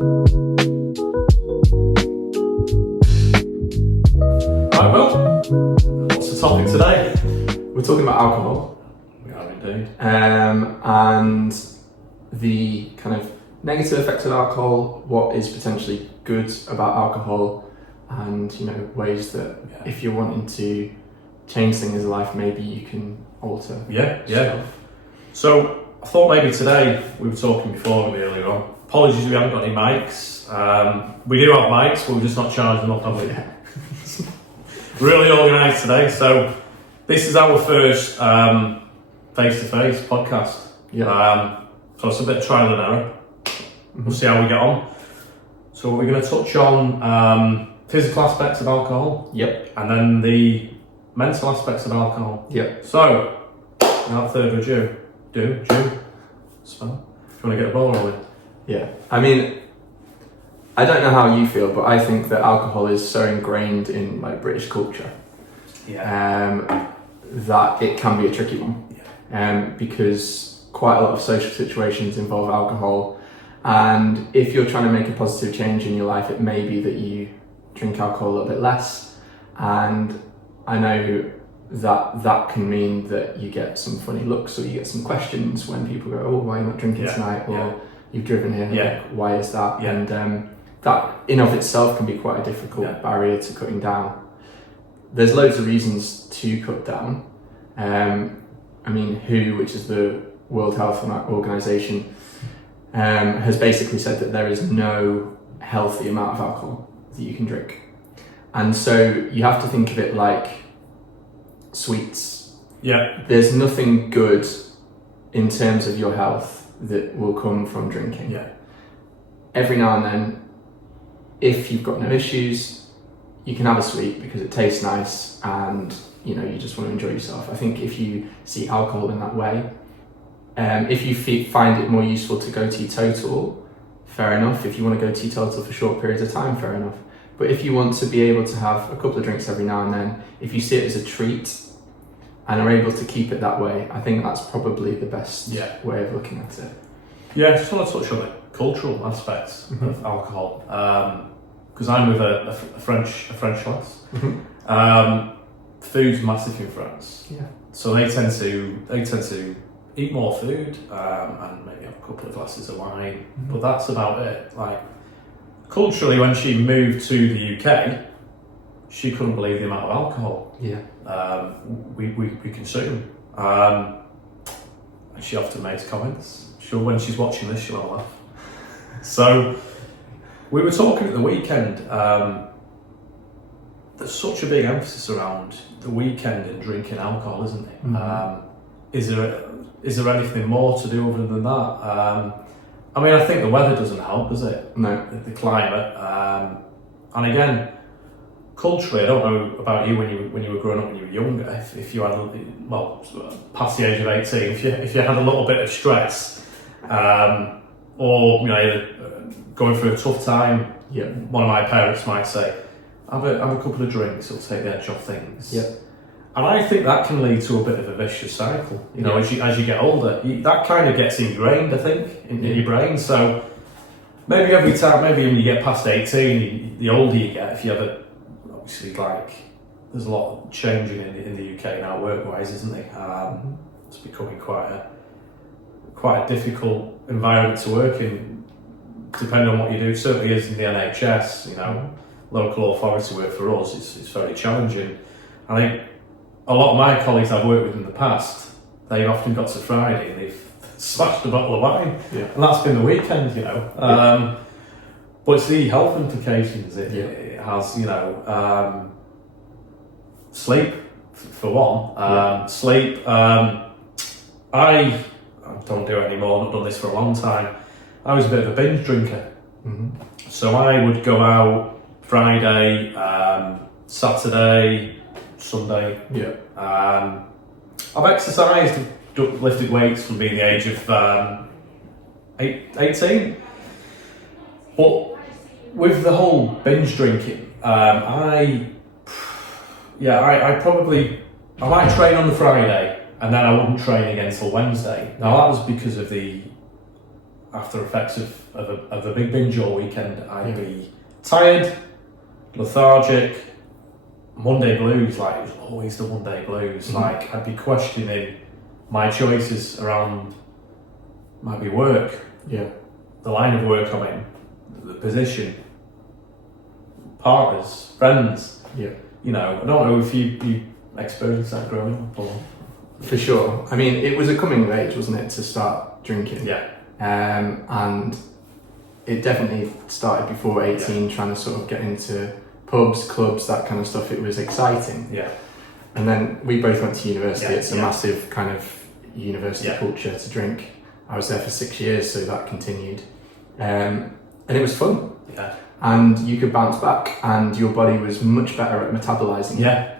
Right, well, what's the topic today? We're talking about alcohol. We are indeed. And the kind of negative effects of alcohol, what is potentially good about alcohol, and ways that if you're wanting to change things in life, maybe you can alter. Yeah. stuff. So I thought maybe today, we were talking before a bit earlier on. Apologies, we haven't got any mics. We do have mics, but we're just not charging them up, have we? Yeah. Really organised today. So this is our first face-to-face podcast. Yeah. So it's a bit of trial and error. We'll see how we get on. So we're going to touch on physical aspects of alcohol. Yep. And then the mental aspects of alcohol. Yep. So, without further ado, spell. If you want to get a ball rolling. Yeah. I mean, I don't know how you feel, but I think that alcohol is so ingrained in British culture that it can be a tricky one. Because quite a lot of social situations involve alcohol, and if you're trying to make a positive change in your life, it may be that you drink alcohol a little bit less, and I know that can mean that you get some funny looks or you get some questions when people go, oh, why are you not drinking tonight, or you've driven here, why is that? And that in of itself can be quite a difficult barrier to cutting down. There's loads of reasons to cut down. WHO, which is the World Health Organization, has basically said that there is no healthy amount of alcohol that you can drink. And so you have to think of it like sweets. Yeah. There's nothing good in terms of your health that will come from drinking. Yeah. Every now and then, if you've got no issues, you can have a sweet because it tastes nice and you just want to enjoy yourself. I think if you see alcohol in that way, if you find it more useful to go teetotal, fair enough. If you want to go teetotal for short periods of time, fair enough. But if you want to be able to have a couple of drinks every now and then, if you see it as a treat and are able to keep it that way, I think that's probably the best way of looking at it. Yeah, I just want to touch on the cultural aspects of alcohol, because I'm with a French lass. Food's massive in France. Yeah. So they tend to eat more food and maybe have a couple of glasses of wine, but that's about it. Culturally, when she moved to the UK, she couldn't believe the amount of alcohol we consume. And she often makes comments. When she's watching this, she'll laugh. So we were talking at the weekend. There's such a big emphasis around the weekend and drinking alcohol, isn't it? Is there anything more to do other than that? I think the weather doesn't help, does it? No. The climate. And again, culturally, I don't know about you when you were growing up when you were younger, if you had, past the age of 18, if you had a little bit of stress, or going through a tough time, one of my parents might say, have a couple of drinks, it'll take the edge off things. Yeah. And I think that can lead to a bit of a vicious cycle. As you get older, that kind of gets ingrained, I think, in your brain. So maybe every time, maybe when you get past 18, the older you get, if you ever, obviously, there's a lot of changing in the UK now, work-wise, isn't there? It's becoming quite a difficult environment to work in, depending on what you do. It certainly is in the NHS, local authority work for us, it's very challenging. I think a lot of my colleagues I've worked with in the past, they've often got to Friday and they've smashed a bottle of wine, and that's been the weekend, But it's the health implications it has, sleep, for one. Sleep, I don't do it anymore, I've not done this for a long time. I was a bit of a binge drinker. So I would go out Friday, Saturday, Sunday. I've exercised, lifted weights from being the age of 18. But with the whole binge drinking, I might train on the Friday and then I wouldn't train again till Wednesday. Now that was because of after effects of a big binge all weekend, I'd be tired, lethargic, Monday blues, like it was always the Monday blues. Like I'd be questioning my choices around maybe work, the line of work I'm in, the position, partners, friends. Yeah. You know, I don't know if you experienced that growing up or. For sure. I mean, it was a coming of age, wasn't it, to start drinking? Yeah. And it definitely started before 18, trying to sort of get into pubs, clubs, that kind of stuff. It was exciting. Yeah. And then we both went to university. It's a Yeah. massive kind of university culture to drink. I was there for 6 years, so that continued. And it was fun. Yeah. And you could bounce back, and your body was much better at metabolizing. Yeah.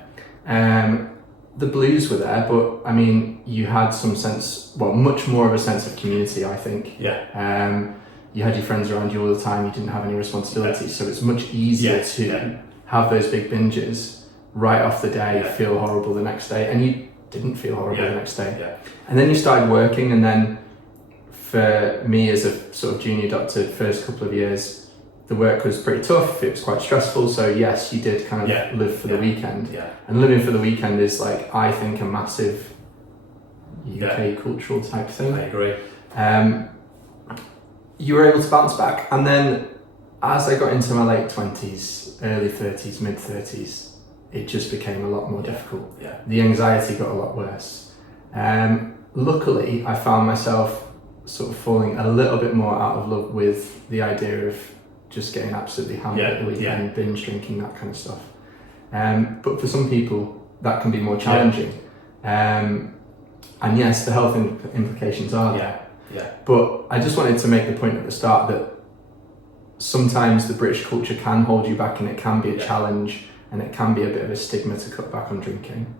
The blues were there, but I mean, you had some sense, well, much more of a sense of community, I think. Yeah. You had your friends around you all the time, you didn't have any responsibilities, so it's much easier to have those big binges right off the day, feel horrible the next day, and you didn't feel horrible the next day. Yeah. And then you started working, and then for me as a sort of junior doctor, first couple of years, the work was pretty tough, it was quite stressful, so yes, you did kind of live for the weekend. Yeah. And living for the weekend is like, I think, a massive UK cultural type thing. I agree. You were able to bounce back, and then as I got into my late 20s, early 30s, mid 30s, it just became a lot more difficult. Yeah. The anxiety got a lot worse. Luckily, I found myself sort of falling a little bit more out of love with the idea of just getting absolutely hammered at the weekend, binge drinking, that kind of stuff. But for some people, that can be more challenging. And yes, the health implications are there. Yeah. But I just wanted to make the point at the start that sometimes the British culture can hold you back, and it can be a challenge, and it can be a bit of a stigma to cut back on drinking.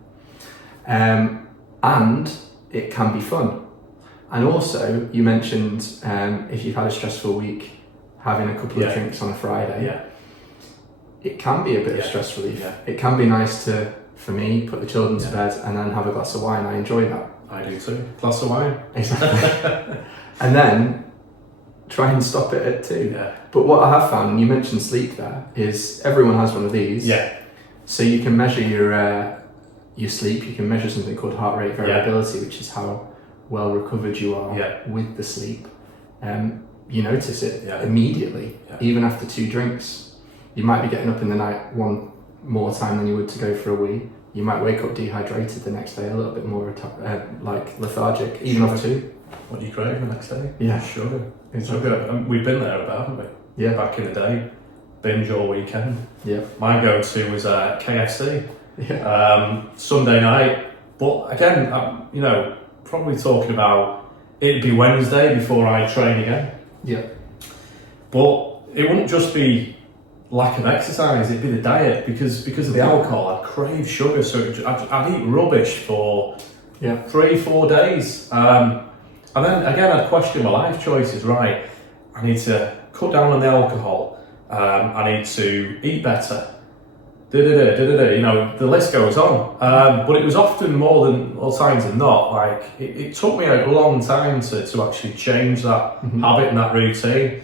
And it can be fun. And also, you mentioned if you've had a stressful week, having a couple of drinks on a Friday, it can be a bit of stress relief. Yeah. It can be nice to, for me, put the children to bed and then have a glass of wine. I enjoy that. I do too. Glass of wine. Exactly. And then try and stop it at 2. Yeah. But what I have found, and you mentioned sleep there, is everyone has one of these. Yeah. So you can measure your sleep. You can measure something called heart rate variability, which is how well recovered you are with the sleep. You notice it immediately, even after 2 drinks. You might be getting up in the night one more time than you would to go for a wee. You might wake up dehydrated the next day, a little bit more like lethargic, even after 2. What do you crave the next day? Yeah. Sugar. Exactly. We've been there about, haven't we? Yeah. Back in the day, binge all weekend. Yeah. My go-to was KFC. Yeah. Sunday night. But again, probably talking about it'd be Wednesday before I train again. Yeah. But it wouldn't just be lack of exercise, it'd be the diet, because of the alcohol, I'd crave sugar, so I'd eat rubbish for 3-4 days. And then again, I'd question my life choices, right? I need to cut down on the alcohol, I need to eat better, the list goes on. But it was often more times than not, like, it took me a long time to actually change that habit and that routine.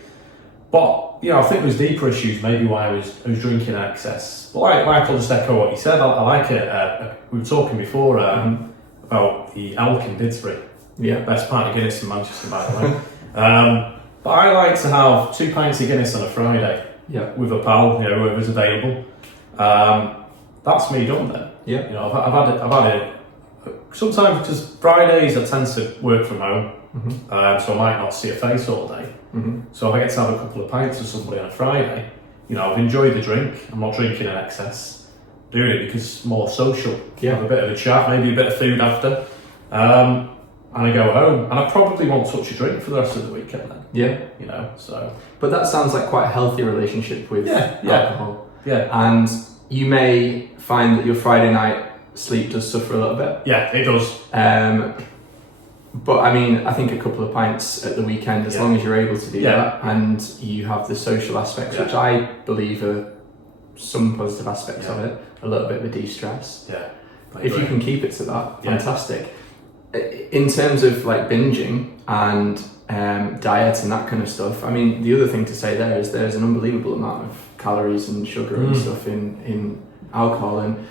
But, I think there's deeper issues, maybe why I was drinking in excess. But like I'll just echo what you said, I like it. We were talking before about the Elk in Didsbury. Yeah. Best pint of Guinness in Manchester, by the way. But I like to have 2 pints of Guinness on a Friday with a pal, whoever's available. That's me done then. Yeah. I've had it. Sometimes, because Fridays I tend to work from home, so I might not see a face all day. So if I get to have a couple of pints with somebody on a Friday, I've enjoyed the drink. I'm not drinking in excess. Doing it because it's more social. Have a bit of a chat, maybe a bit of food after, and I go home. And I probably won't touch a drink for the rest of the weekend then. Yeah. So. But that sounds like quite a healthy relationship with alcohol. Yeah. And you may find that your Friday night sleep does suffer a little bit. Yeah, it does. But I mean, I think a couple of pints at the weekend, as long as you're able to do that, and you have the social aspects, which I believe are some positive aspects of it, a little bit of a de-stress. Yeah. If you can keep it to that, fantastic. in terms of like binging and diet and that kind of stuff, I mean, the other thing to say there is there's an unbelievable amount of calories and sugar and stuff in alcohol, and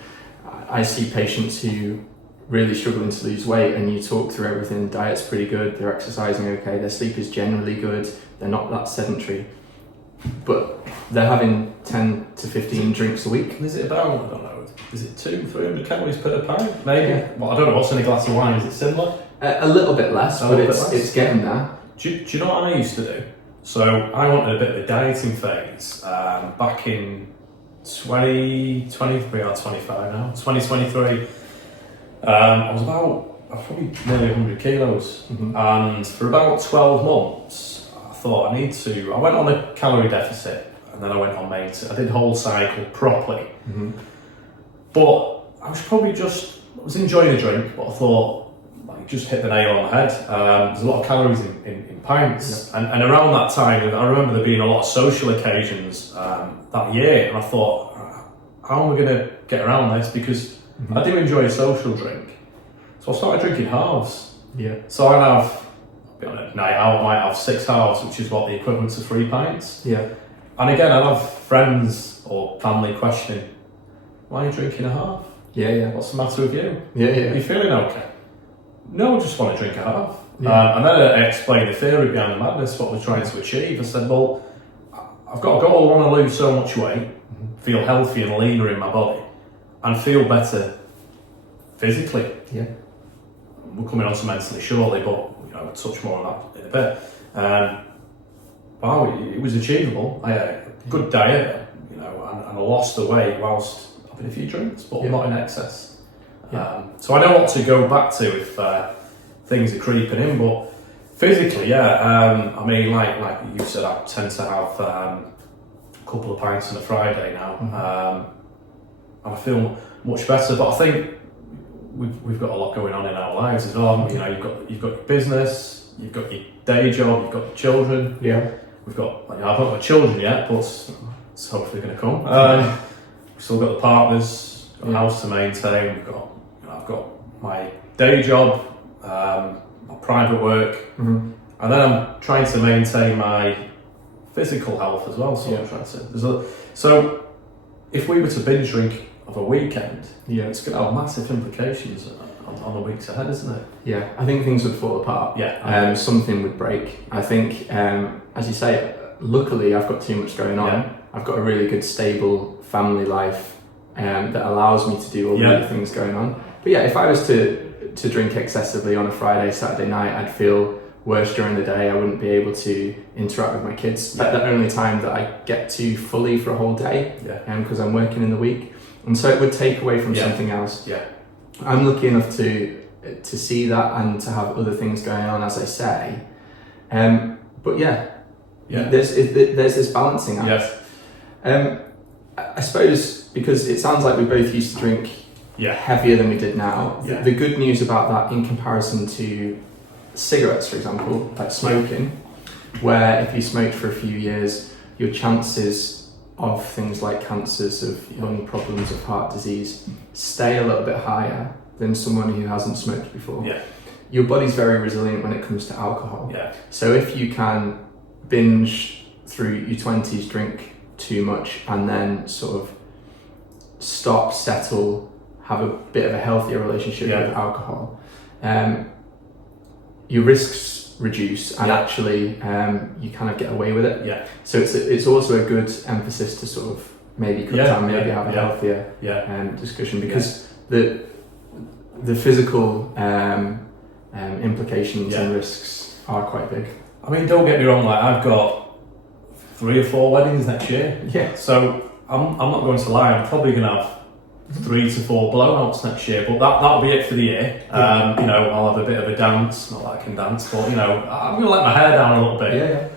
I see patients who really struggling to lose weight, and you talk through everything. Diet's pretty good, they're exercising okay, their sleep is generally good, they're not that sedentary, but they're having 10 to 15 drinks a week. Is it about, I don't know, is it 200-300 calories per pint? Maybe. Yeah. Well, I don't know what's in a glass of wine. Is it similar? A little bit less, but it's getting there. Do you know what I used to do? So I went on a bit of a dieting phase back in 2023 or 25 now, 2023. I was probably nearly 100 kilos, and for about 12 months, I thought I went on a calorie deficit, and then I went on maintenance. I did whole cycle properly, but I was enjoying a drink, but I thought, like, just hit the nail on the head. There's a lot of calories in pints, and around that time, I remember there being a lot of social occasions that year, and I thought, how am I going to get around this? Because I do enjoy a social drink. So I started drinking halves. Yeah. So I'd have, on a night out, I might have 6 halves, which is what the equivalent to 3 pints. Yeah. And again, I'd have friends or family questioning, why are you drinking a half? Yeah. What's the matter with you? Yeah. Are you feeling okay? No, I just want to drink a half. Yeah. And then I explained the theory behind the madness, what we're trying to achieve. I said, well, I've got a goal, I want to lose so much weight, feel healthy and leaner in my body, and feel better physically. Yeah. We're coming on to mentally shortly, but we'll touch more on that in a bit. Wow, it was achievable. I had a good diet, and I lost the weight whilst having a few drinks, but not in excess. Yeah. So I know what to go back to if things are creeping in, but physically, I mean, like you said, I tend to have a couple of pints on a Friday now, and I feel much better. But I think we've got a lot going on in our lives as well. You've got your business, you've got your day job, you've got your children. Yeah, I've not got children yet, but it's hopefully going to come. We've still got the partners, got a house to maintain. I've got my day job, my private work, and then I'm trying to maintain my physical health as well. So if we were to binge drink of a weekend, it's going to have massive implications on the weeks ahead, isn't it? Yeah, I think things would fall apart. Yeah, something would break. I think, as you say, luckily I've got too much going on. Yeah. I've got a really good, stable family life that allows me to do all the other things going on. But yeah, if I was to drink excessively on a Friday, Saturday night, I'd feel worse during the day. I wouldn't be able to interact with my kids. That's the only time that I get to fully for a whole day, because I'm working in the week. And so it would take away from something else. Yeah, I'm lucky enough to see that and to have other things going on, as I say. But there's this balancing act. Yes. I suppose because it sounds like we both used to drink heavier than we did now. Yeah. The good news about that, in comparison to cigarettes, for example, like smoking, where if you smoked for a few years, your chances of things like cancers, of lung problems, of heart disease, stay a little bit higher than someone who hasn't smoked before. Yeah. Your body's very resilient when it comes to alcohol. Yeah. So if you can binge through your 20s, drink too much, and then sort of stop, settle, have a bit of a healthier relationship with alcohol, your risks reduce, and actually you kind of get away with it. Yeah. So it's also a good emphasis to sort of maybe cut down, maybe have a healthier discussion, because the physical implications and risks are quite big. I mean, don't get me wrong, like I've got 3 or 4 weddings next year. Yeah. So I'm not going to lie, I'm probably going to have 3 to 4 blowouts next year, but that'll be it for the year. I'll have a bit of a dance, not that I can dance, but I'm going to let my hair down a little bit. Yeah.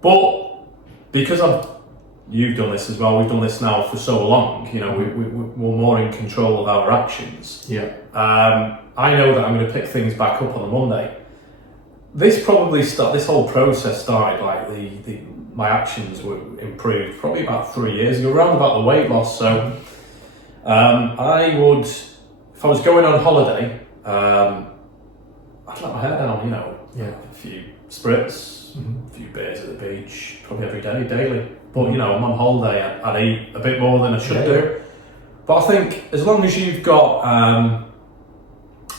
But because you've done this as well, we've done this now for so long, we're more in control of our actions. Yeah. I know that I'm going to pick things back up on the Monday. This whole process started, like my actions were improved probably about 3 years ago, around about the weight loss. So I would, if I was going on holiday, I'd let my hair down, you know, Yeah. a few spritz, a few beers at the beach, probably every day, daily. But you know, I'm on holiday, I'd eat a bit more than I should do. But I think as long as you've got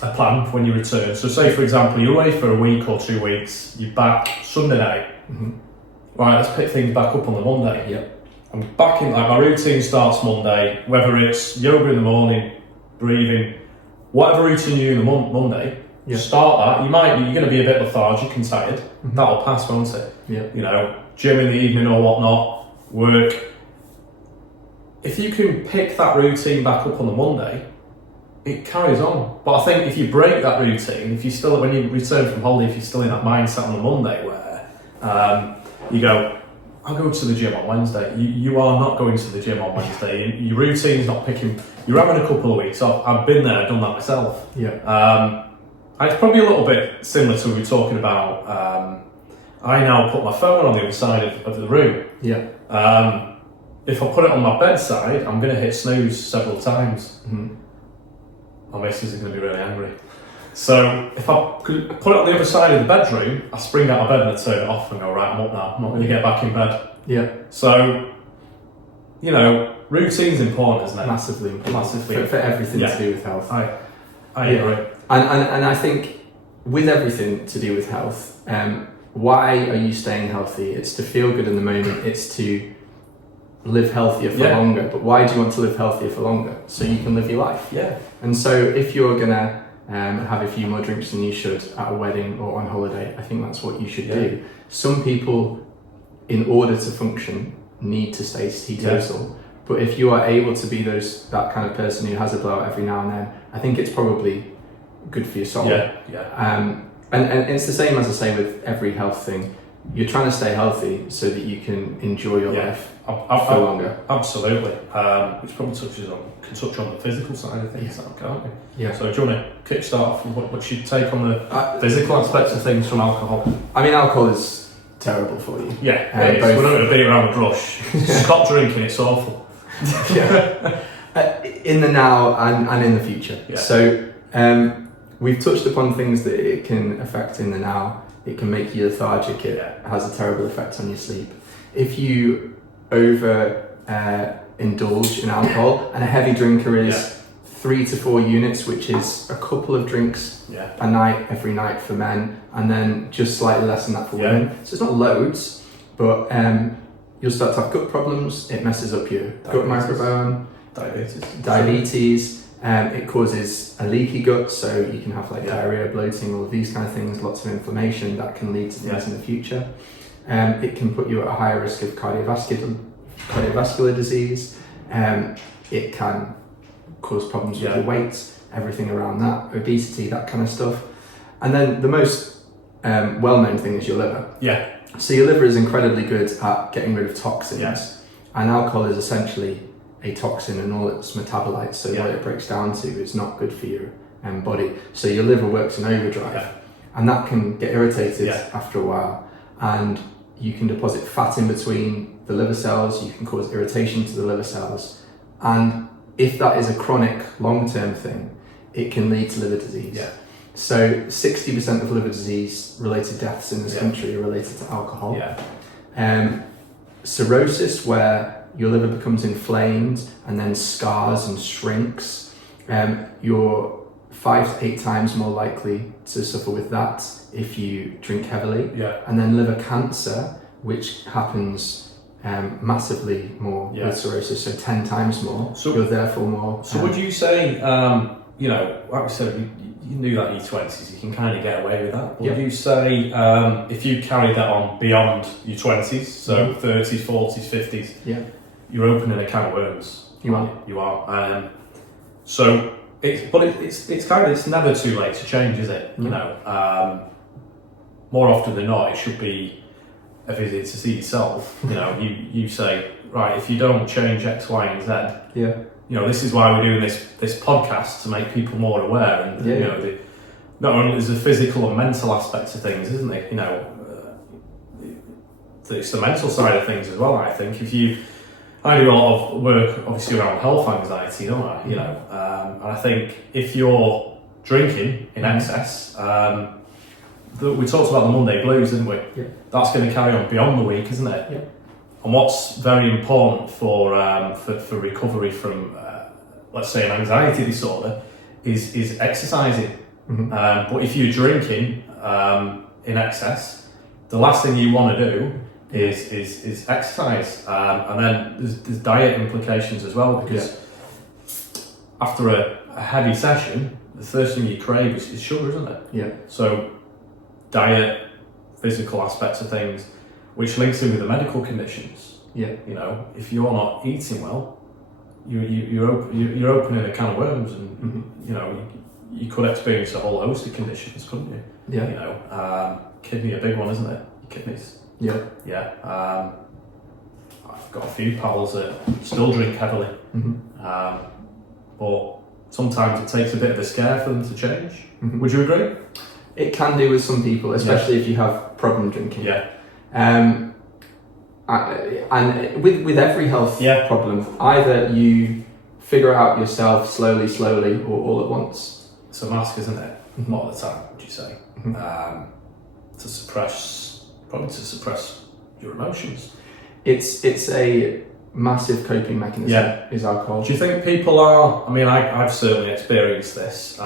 a plan for when you return, so say for example you're away for a week or 2 weeks, you're back Sunday night, right, let's pick things back up on the Monday. Yep. I'm back in, like my routine starts Monday, whether it's yoga in the morning, breathing, whatever routine you do in the Monday, start that. You're going to be a bit lethargic and tired. That'll pass, won't it? Yeah. You know, gym in the evening or whatnot, work. If you can pick that routine back up on the Monday, it carries on. But I think if you break that routine, if you still, when you return from holiday, if you're still in that mindset on the Monday where you go, I'll go to the gym on Wednesday. You are not going to the gym on Wednesday. Your routine's not picking. You're having a couple of weeks off. I've been there, done that myself. Yeah. And it's probably a little bit similar to what we were talking about. I now put my phone on the other side of the room. Yeah. If I put it on my bedside, I'm going to hit snooze several times. My missus is going to be really angry. So if I could put it on the other side of the bedroom, I spring out of bed and I turn it off and go, right, I'm up now. I'm not going to get back in bed. Yeah. So, you know, routine's important, isn't it? Massively important. Massively. For everything to do with health. I agree. And I think with everything to do with health, why are you staying healthy? It's to feel good in the moment. It's to live healthier for longer. But why do you want to live healthier for longer? So you can live your life. Yeah. And so if you're gonna have a few more drinks than you should at a wedding or on holiday, I think that's what you should do. Some people, in order to function, need to stay teetotal. But if you are able to be that kind of person who has a blowout every now and then, I think it's probably good for your soul. And it's the same as I say with every health thing. You're trying to stay healthy so that you can enjoy your life for longer. Absolutely. Which probably can touch on the physical side of things, can't we? Yeah. So do you want to kickstart off? What's your take on the physical aspects of things from alcohol? I mean, alcohol is terrible for you. Yeah, it is. We're not going to beat around the brush. Stop drinking, it's awful. In the now and in the future. Yeah. So we've touched upon things that it can affect in the now. It can make you lethargic. It has a terrible effect on your sleep. If you indulge in alcohol, and a heavy drinker is 3 to 4 units, which is a couple of drinks a night, every night for men, and then just slightly less than that for women. So it's not loads, but you'll start to have gut problems. It messes up your gut microbiome. Diabetes. It causes a leaky gut, so you can have diarrhea, bloating, all of these kind of things, lots of inflammation that can lead to things in the future. It can put you at a higher risk of cardiovascular disease. It can cause problems with your weight, everything around that, obesity, that kind of stuff. And then the most well-known thing is your liver. Yeah. So your liver is incredibly good at getting rid of toxins, and alcohol is essentially a toxin and all its metabolites, so what it breaks down to is not good for your body. So your liver works in overdrive, and that can get irritated after a while, and you can deposit fat in between the liver cells. You can cause irritation to the liver cells, and if that is a chronic long-term thing, it can lead to liver disease. So 60% of liver disease related deaths in this country are related to alcohol. Cirrhosis, where your liver becomes inflamed and then scars and shrinks, you're 5 to 8 times more likely to suffer with that if you drink heavily. And then liver cancer, which happens massively more with cirrhosis, so 10 times more. So you're therefore more. So would you say, you know, like we said, you knew that E20s, you can kind of get away with that. Would you say if you carried that on beyond your 20s, so 30s, 40s, 50s, you're opening a can of worms. You are. So it's never too late to change, is it? You know, more often than not, it should be a visit to see yourself. You know, you say, right, if you don't change X, Y, and Z, you know, this is why we're doing this podcast, to make people more aware. And you know, not only there's the physical and mental aspects of things, isn't it? You know, it's the mental side of things as well. I think I do a lot of work, obviously, around health anxiety, don't I? You know, and I think if you're drinking in excess, we talked about the Monday blues, didn't we? Yeah. That's going to carry on beyond the week, isn't it? Yeah. And what's very important for recovery from, let's say, an anxiety disorder is exercising. But if you're drinking in excess, the last thing you want to do is exercise. And then there's diet implications as well, because after a heavy session, the first thing you crave is sugar, isn't it? Yeah. So diet, physical aspects of things, which links in with the medical conditions. Yeah. You know, if you're not eating well, you're opening a can of worms, and you know you could experience a whole host of conditions, couldn't you? Yeah. You know, kidney a big one, isn't it? Your kidneys. Yeah. Yeah. I've got a few pals that still drink heavily, but sometimes it takes a bit of a scare for them to change. Would you agree? It can do with some people, especially if you have problem drinking. Yeah. And with every health problem, either you figure it out yourself slowly, or all at once. It's a mask, isn't it? A lot of the time, would you say? To suppress your emotions. It's a massive coping mechanism. Is alcohol. Do you think people are? I mean, I've certainly experienced this.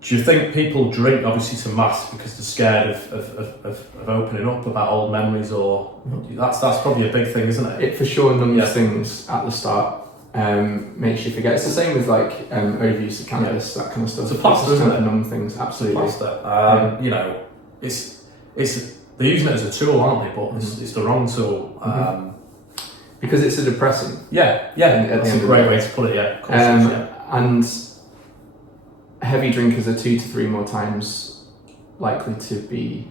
Do you think people drink obviously to mask because they're scared of opening up about old memories, or that's probably a big thing, isn't it? It for sure numbs things at the start. Makes you forget. It's the same with like overuse of cannabis, that kind of stuff. It's a plaster, isn't it? Numb things, absolutely. It's a plaster. You know, it's they're using it as a tool, aren't they? But it's the wrong tool. Because it's a depressant. Yeah. That's a great way to put it. And heavy drinkers are 2 to 3 more times likely to be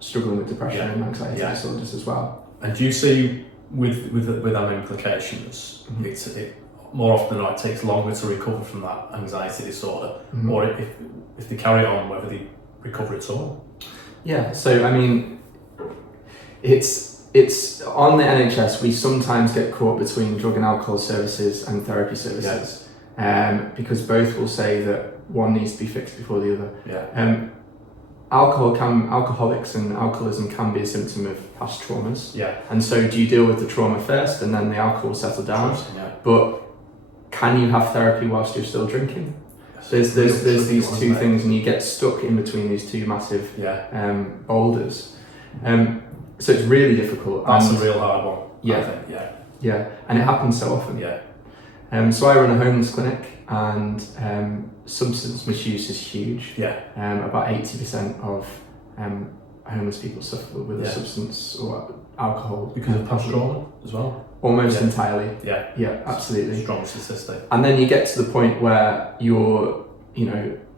struggling with depression and anxiety disorders as well. And do you see with them implications, it more often than not, it takes longer to recover from that anxiety disorder, or if they carry on, whether they recover at all? Yeah, so I mean, it's on the NHS, we sometimes get caught between drug and alcohol services and therapy services, because both will say that one needs to be fixed before the other. Alcoholics and alcoholism can be a symptom of past traumas. And so do you deal with the trauma first and then the alcohol settle down? But can you have therapy whilst you're still drinking? There's these two things, and you get stuck in between these two massive boulders. So it's really difficult. That's a real hard one. I think. Yeah, and it happens so often. So I run a homeless clinic, and substance misuse is huge. About 80% of homeless people suffer with a substance or alcohol because of past trauma as well. Almost entirely. Yeah, absolutely. Strong statistic. And then you get to the point where your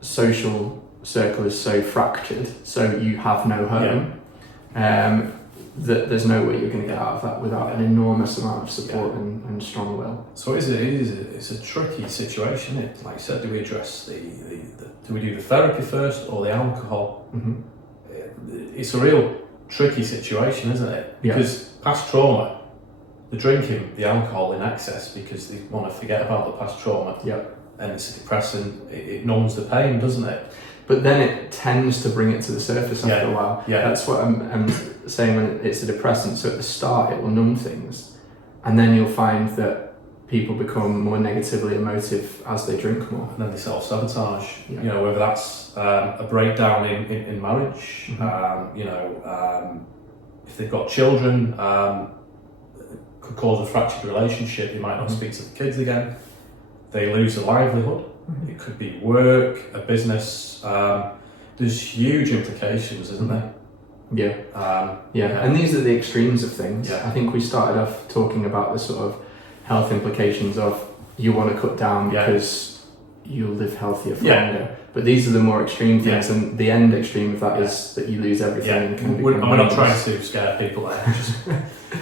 social circle is so fractured, so you have no home. That there's no way you're going to get out of that without an enormous amount of support and strong will. So it's a tricky situation, isn't it? Like you said, do we address do we do the therapy first or the alcohol? It's a real tricky situation, isn't it? Because past trauma, the drinking the alcohol in excess because they want to forget about the past trauma. And it's a depressant. It numbs the pain, doesn't it? But then it tends to bring it to the surface after a while. That's what I'm saying when it's a depressant. So at the start it will numb things, and then you'll find that people become more negatively emotive as they drink more. And then they self-sabotage. You know, whether that's a breakdown in marriage, if they've got children, could cause a fractured relationship. You might not speak to the kids again. They lose a livelihood. It could be work, a business. There's huge implications, isn't there? And these are the extremes of things. I think we started off talking about the sort of health implications of you want to cut down because you'll live healthier for longer. But these are the more extreme things, and the end extreme of that is that you lose everything. And we're not trying to scare people there. Just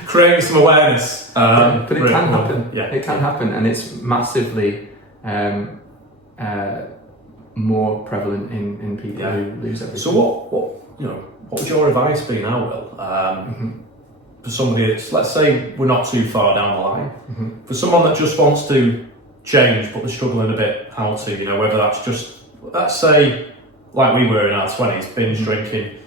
creating some awareness. But it can happen. It can happen, and it's massively more prevalent in people who lose everything. So what would your advice be now, Will? For somebody that's, let's say we're not too far down the line, for someone that just wants to change but they're struggling a bit how to, whether that's just, let's say like we were in our 20s, binge drinking.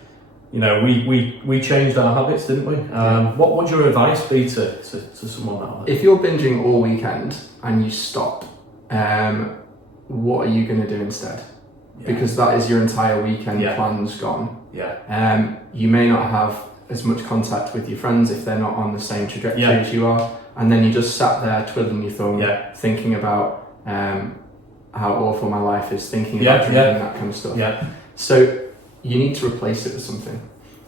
You know, we changed our habits, didn't we? What would your advice be to someone like that? If you're binging all weekend and you stop, what are you going to do instead? Yeah. Because that is your entire weekend plans gone. You may not have as much contact with your friends if they're not on the same trajectory as you are, and then you just sat there twiddling your thumb, thinking about how awful my life is, thinking about drinking, that kind of stuff. So you need to replace it with something.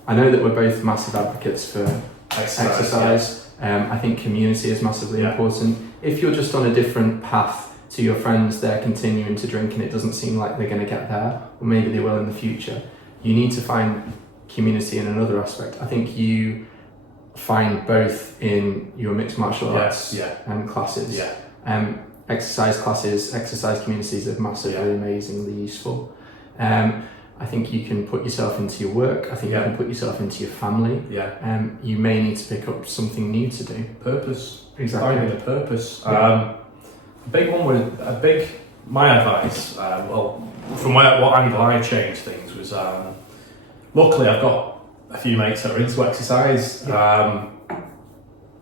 I know that we're both massive advocates for exercise. I think community is massively important. If you're just on a different path to your friends, they're continuing to drink and it doesn't seem like they're going to get there, or maybe they will in the future, you need to find community in another aspect. I think you find both in your mixed martial arts classes. Exercise classes, exercise communities are massively, amazingly useful. I think you can put yourself into your work. I think you can put yourself into your family. You may need to pick up something new to do. Purpose. Exactly. Finding a purpose. A big one was my advice. From what angle I changed things was, luckily I've got a few mates that are into exercise.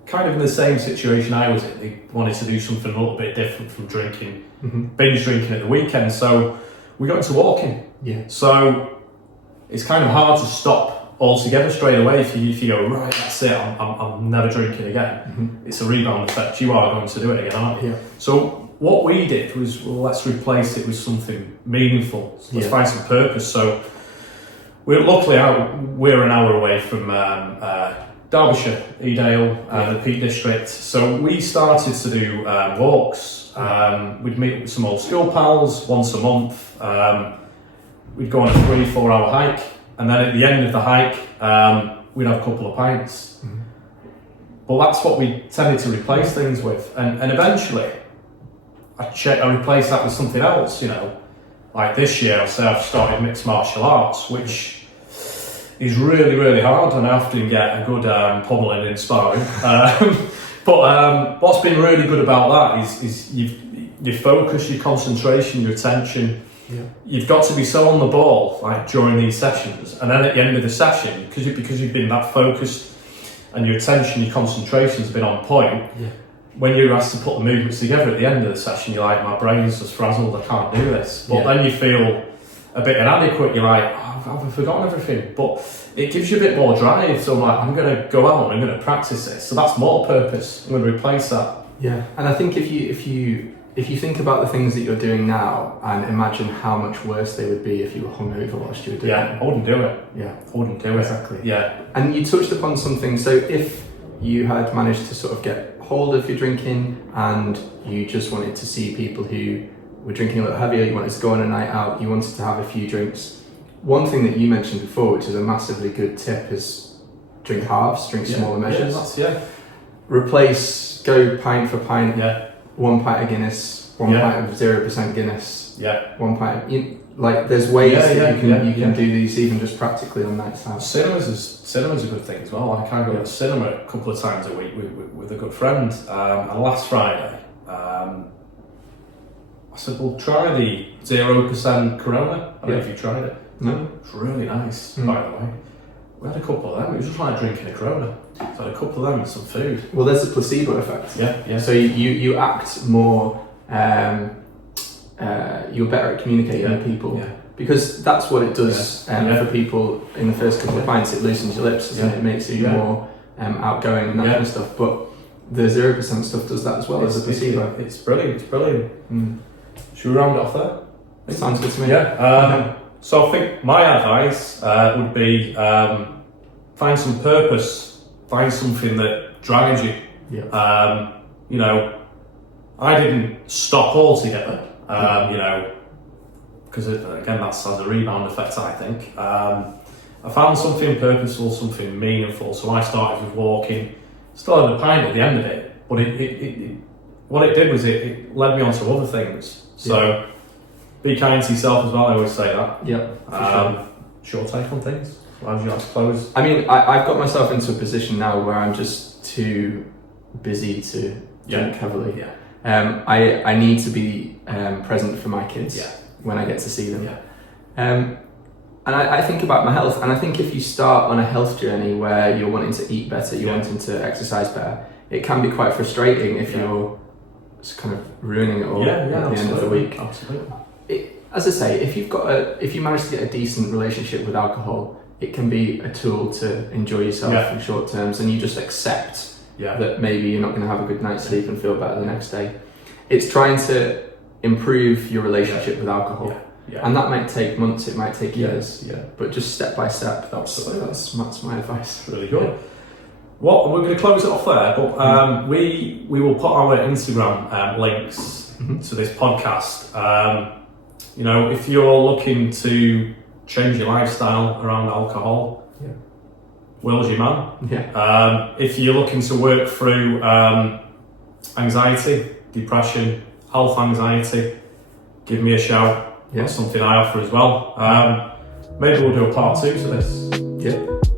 Kind of in the same situation I was in. They wanted to do something a little bit different from drinking, binge drinking at the weekend. So we got into walking. So it's kind of hard to stop altogether straight away if you go, right, that's it, I'm never drinking again. It's a rebound effect. You are going to do it again, aren't you? So what we did was, well, let's replace it with something meaningful. So let's find some purpose. So we're an hour away from Derbyshire, Edale, the Peak District. So we started to do walks. We'd meet up with some old school pals once a month. We'd go on a 3-4 hour hike, and then at the end of the hike, we'd have a couple of pints. But that's what we tended to replace things with, and eventually, I replaced that with something else. You know, like this year, I've started mixed martial arts, which is really, really hard, and I often get a good pummeling in sparring. But what's been really good about that is your focus, your concentration, your attention. You've got to be so on the ball, like during these sessions, and then at the end of the session, because you've been that focused, and your attention, your concentration's been on point. When you're asked to put the movements together at the end of the session, you're like, my brain's just frazzled, I can't do this. But then you feel a bit inadequate. You're like, I've forgotten everything. But it gives you a bit more drive. So I'm like, I'm going to go out and I'm going to practice this. So that's more purpose. I'm going to replace that. And I think if you think about the things that you're doing now and imagine how much worse they would be if you were hungover whilst you were doing it. I wouldn't do it. I wouldn't do it. Exactly. And you touched upon something. So if you had managed to sort of get hold of your drinking and you just wanted to see people who were drinking a little heavier, you wanted to go on a night out, you wanted to have a few drinks. One thing that you mentioned before, which is a massively good tip, is drink halves, drink smaller measures. Replace, go pint for pint, 1 pint of Guinness, 1 pint of 0% Guinness, 1 pint. There's ways that you can do these even just practically on nights out. Cinema's a good thing as well. I can go to the cinema a couple of times a week with a good friend. And last Friday, I said, well, try the 0% Corona. I don't know if you tried it. No. It's really nice, by the way. We had a couple of them. It was just like drinking a Corona. So I had a couple of them and some food. Well, there's a placebo effect. So you act more, you're better at communicating with people. Because that's what it does for people in the first couple of pints. It loosens your lips, doesn't it? It makes you more outgoing and that kind of stuff. But the 0% stuff does that as well as a placebo. It's brilliant. Should we round it off there? Sounds good to me. So I think my advice would be find some purpose, find something that drives you. You know, I didn't stop altogether. You know, because again, that has a rebound effect, I think. I found something purposeful, something meaningful. So I started with walking. Still had a pint at the end of it, but what it did was it led me on to other things. So be kind to yourself as well. I always say that. Short take on things. How would you like to close? I mean, I've got myself into a position now where I'm just too busy to drink heavily. I need to be present for my kids when I get to see them. And I think about my health, and I think if you start on a health journey where you're wanting to eat better, you're wanting to exercise better, it can be quite frustrating if you're just kind of ruining it all at the end of the week. Absolutely. As I say, if you manage to get a decent relationship with alcohol, it can be a tool to enjoy yourself in short terms, and you just accept that maybe you're not going to have a good night's sleep and feel better the next day. It's trying to improve your relationship with alcohol. And that might take months, it might take years, but just step by step. That's my advice. Really good. Well, we're going to close it off there, but we will put our Instagram links to this podcast. You know, if you're looking to change your lifestyle around alcohol, Will's your man. If you're looking to work through anxiety, depression, health anxiety, give me a shout. That's something I offer as well. Maybe we'll do a part 2 to this.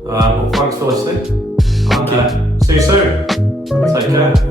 Well, thanks for listening. And see you soon. Take care.